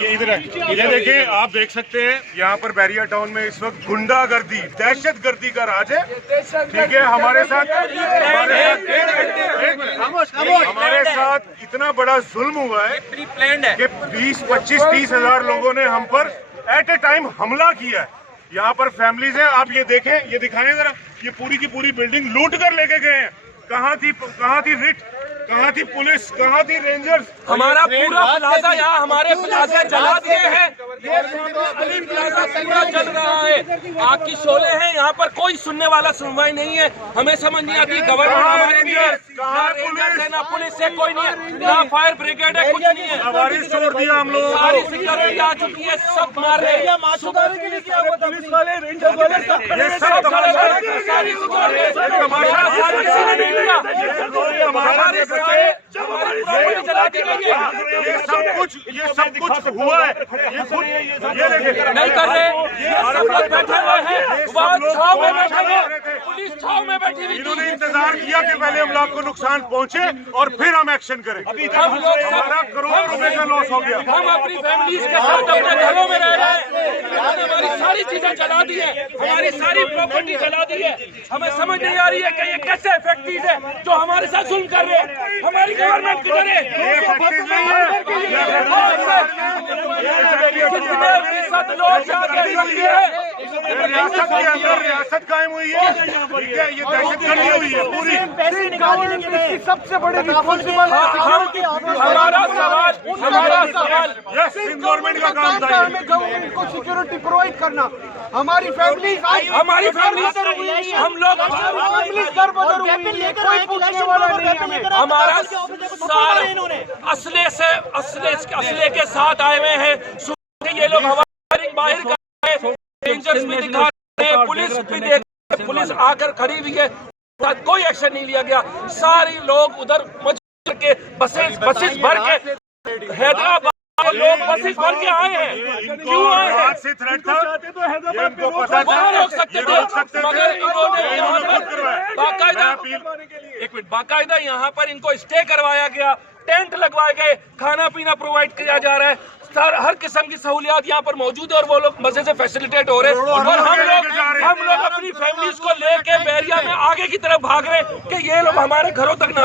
ये इधर है, ये देखिए, आप देख सकते हैं यहाँ पर बैरिया टाउन में इस वक्त गुंडागर्दी, दहशतगर्दी का राज है। ठीक है, हमारे साथ इतना बड़ा जुल्म हुआ है कि 20, 25, 30 हजार लोगों ने हम पर एट ए टाइम हमला किया है। यहाँ पर फैमिलीज हैं, आप ये देखें, ये दिखाएं जरा, ये पूरी की पूरी बिल्डिंग लूट कर लेके गए हैं। कहाँ थी रिट, कहाँ थी पुलिस, कहाँ थी रेंजर्स? हमारा पूरा प्लाजा, यहाँ हमारे प्लाजा जला दिए हैं। ये अली प्लाजा पूरा जल रहा है, आग की शोले हैं। यहाँ पर कोई सुनने वाला सुनवाई नहीं है। हमें समझ नहीं आती, गवर्नमेंट हमारे लिए ना पुलिस से कोई नहीं है, ना फायर ब्रिगेड है, कुछ नहीं है। हमारी छोड़ दिया हम लोग, सारी सिक्योरिटी आ चुकी है, सब मार रहे हैं। पुलिस वाले, रेंजर वाले सब खड़े हैं। सारी ये सब कुछ हुआ है, ये देखिए नहीं कर रहे, ये सब लोग बैठे हुए हैं, छाव में बैठे हुए, पुलिस छाव में बैठी हुई। इन्होंने इंतजार किया कि पहले हम लोग को नुकसान पहुंचे और फिर हम एक्शन करें। हम लोग हमारा करोड़ों रुपए का लॉस हो गया। हम अपनी फैमिलीज के साथ अपने घरों में रह रहे हैं। हमारी सारी चीजें जला दी है, हमारी सारी प्रॉपर्टी जला दी है। हमें समझ नहीं आ रही है कि ये कैसे फैक्ट्रीज है जो हमारे साथ जुल्म कर रहे हैं। हमारी गवर्नमेंट किधर है? रियासत कायम हुई है, ये दहशतगर्दी हुई है पूरी। सबसे बड़े रिस्पॉन्सिबल हमारा सवाल गवर्नमेंट का काम था, हमें गवर्नमेंट को सिक्योरिटी प्रोवाइड करना। हमारी फैमिली हम लोग हमारा सारा असले के साथ आए हुए हैं। ये लोग हमारी बाहर कर रहे हैं, रेंजर्स भी दिखा रहे हैं, पुलिस भी देख, पुलिस आकर खड़ी हुई है, कोई एक्शन नहीं लिया गया। सारे लोग उधर मजबूर के बसेस भर के हैदराबाद लोग बसेस भर के आए हैं। क्यों आए हैं? से थ्रेट था, वहाँ रोक सकते थे, मगर इन्होंने यहाँ पर बाकायदा यहाँ पर इनको स्टे करवाया गया, टेंट लगवाए गए, खाना पीना प्रोवाइड किया जा रहा है, हर किस्म की सहूलियात यहाँ पर मौजूद है और वो लोग मजे से फैसिलिटेट हो रहे हैं। और हम लोग अपनी फैमिलीज को लेके बैरिया में आगे की तरफ भाग रहे हैं कि ये लोग हमारे घरों तक ना